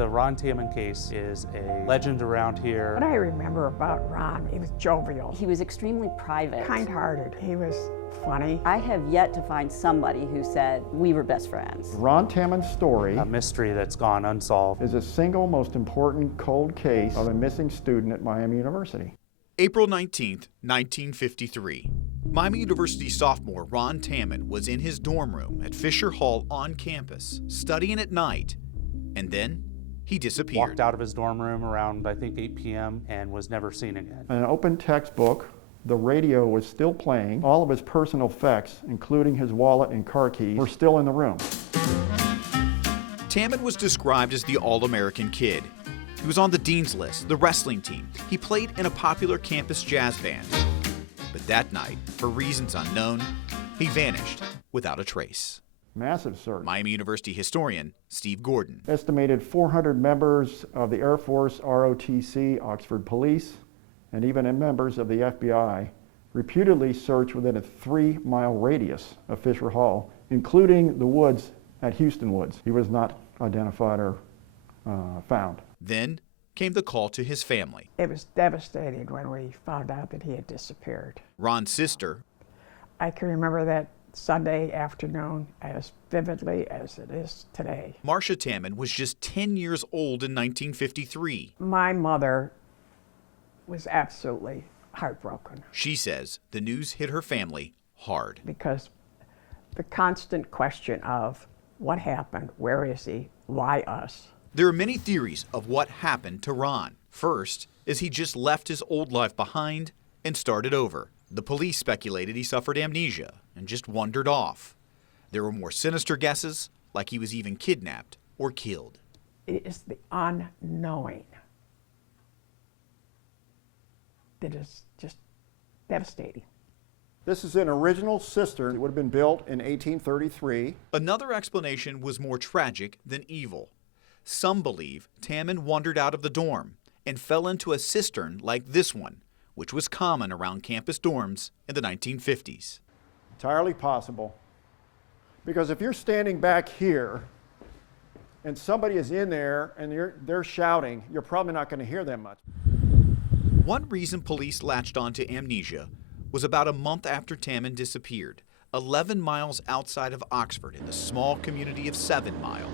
The Ron Tammen case is a legend around here. What I remember about Ron, he was jovial. He was extremely private. Kind-hearted. He was funny. I have yet to find somebody who said we were best friends. Ron Tammen's story, A mystery that's gone unsolved. is the single most important cold case of a missing student at Miami University. April 19th, 1953. Miami University sophomore Ron Tammen was in his dorm room at Fisher Hall on campus, studying at night, and then he disappeared. Walked out of his dorm room around, I think, 8 p.m. and was never seen again. In an open textbook, the radio was still playing. All of his personal effects, including his wallet and car keys, were still in the room. Tammen was described as the all-American kid. He was on the dean's list, the wrestling team. He played in a popular campus jazz band. But that night, for reasons unknown, he vanished without a trace. Massive search. Miami University historian Steve Gordon. Estimated 400 members of the Air Force, ROTC, Oxford Police, and even members of the FBI reputedly searched within a 3-mile radius of Fisher Hall, including the woods at Houston Woods. He was not identified or found. Then came the call to his family. It was devastating when we found out that he had disappeared. Ron's sister. I can remember that Sunday afternoon as vividly as it is today. Marcia Tammen was just 10 years old in 1953. My mother was absolutely heartbroken. She says the news hit her family hard. Because the constant question of what happened, where is he, why us? There are many theories of what happened to Ron. First is he just left his old life behind and started over. The police speculated he suffered amnesia and just wandered off. There were more sinister guesses, like he was even kidnapped or killed. It is the unknowing that is just devastating. This is an original cistern. It would have been built in 1833. Another explanation was more tragic than evil. Some believe Tammen wandered out of the dorm and fell into a cistern like this one, which was common around campus dorms in the 1950s. Entirely possible. Because if you're standing back here and somebody is in there and they're shouting, you're probably not going to hear them much. One reason police latched onto amnesia was about a month after Tammen disappeared, 11 miles outside of Oxford in the small community of 7 Mile.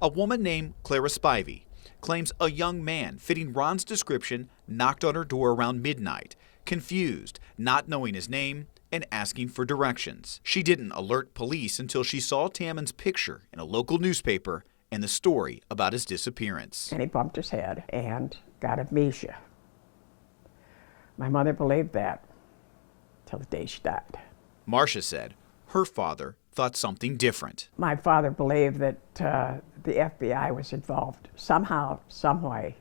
A woman named Clara Spivey claims a young man fitting Ron's description knocked on her door around midnight, confused, not knowing his name, and asking for directions. She didn't alert police until she saw Tammen's picture in a local newspaper and the story about his disappearance. And he bumped his head and got amnesia. My mother believed that till the day she died. Marcia said her father thought something different. My father believed that the FBI was involved. Somehow, some way,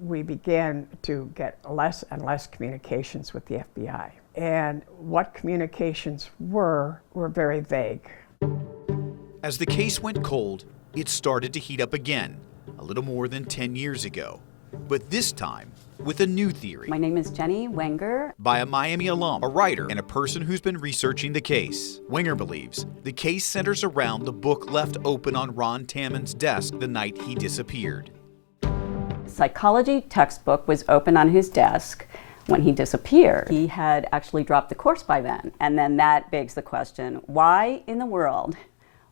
we began to get less and less communications with the FBI. And what communications were very vague. As the case went cold, it started to heat up again, a little more than 10 years ago. But this time, with a new theory. My name is Jenny Wenger. By a Miami alum, a writer, and a person who's been researching the case. Wenger believes the case centers around the book left open on Ron Tammen's desk the night he disappeared. Psychology textbook was open on his desk when he disappeared. He had actually dropped the course by then. And then that begs the question, why in the world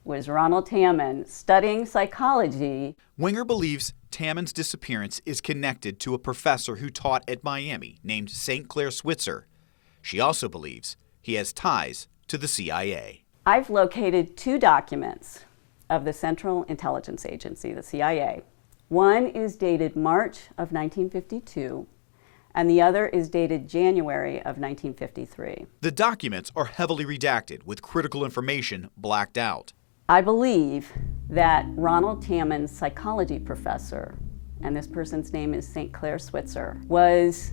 was Ronald Tammen studying psychology? Wenger believes Tammen's disappearance is connected to a professor who taught at Miami named St. Clair Switzer. She also believes he has ties to the CIA. I've located 2 documents of the Central Intelligence Agency, the CIA. One is dated March of 1952, and the other is dated January of 1953. The documents are heavily redacted with critical information blacked out. I believe that Ronald Tammen's psychology professor, and this person's name is St. Clair Switzer, was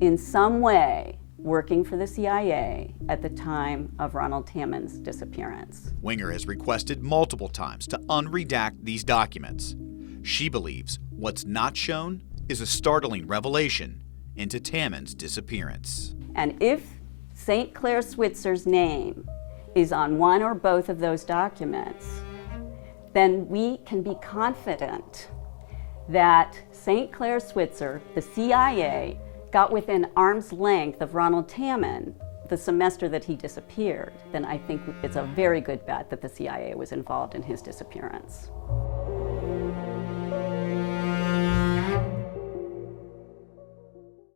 in some way working for the CIA at the time of Ronald Tammen's disappearance. Wenger has requested multiple times to unredact these documents. She believes what's not shown is a startling revelation into Tammen's disappearance. And if St. Clair Switzer's name is on one or both of those documents, then we can be confident that St. Clair Switzer, the CIA, got within arm's length of Ronald Tammen the semester that he disappeared, then I think it's a very good bet that the CIA was involved in his disappearance.